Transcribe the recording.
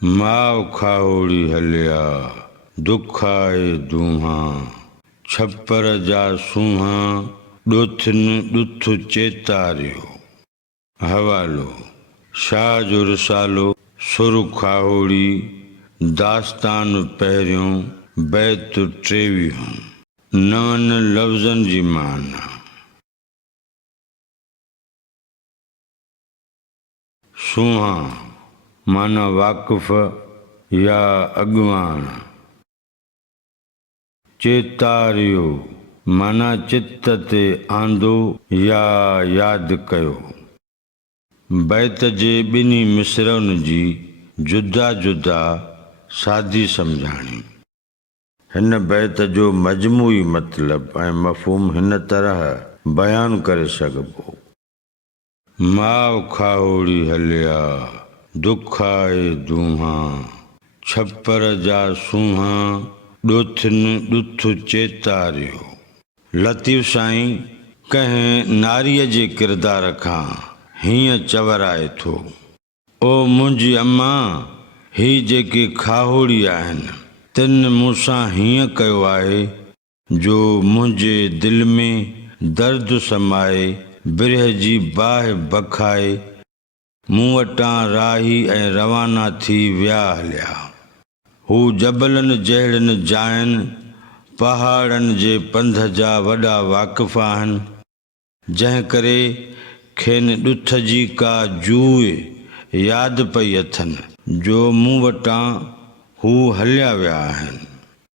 माव खाओड़ी हलिया दुखाए दूहा छप्पर जा सूहा ॾोथिन ॾुथ चेतारियो। हवालो शाह जो रिसालो सुर खाओड़ी दास्तान पहिरियों बैत 23 नवनि लफ़्ज़नि जी माना। सूहा माना वाक़िफ़ या अॻवान। चेतारियो माना चित्त ते आंदो या यादि कयो। बैत जे ॿिन्ही मिसरनि जी जुदा जुदा सादी सम्झाणी। हिन बैत जो मजमूई मतिलब ऐं मफ़हूम हिन तरह बयान करे सघिबो। माव खाओड़ी हलिया दुखाए दूहा छप्पर जा सूहा ॾोथिन ॾुथ चेतारियो। लतीफ़ साईं कंहिं नारीअ जे किरदार खां हीअं चवराए थो, ओ मुंहिंजी अम्मा, ही जेके खाहोड़ी आहिनि तिन मूंसां हीअं कयो आहे जो मुंहिंजे दिलि में दर्द समाए बिरह जी बाहि बखाए मूं वटां राही ऐं रवाना थी विया हलिया। हू जबलनि जहिड़नि जायुनि पहाड़नि जे पंध जा वॾा वाक़िफ़ आहिनि, जंहिं करे खेनि ॾुथ जी का जूए यादि पई अथनि जो मूं वटां हू हलिया विया आहिनि।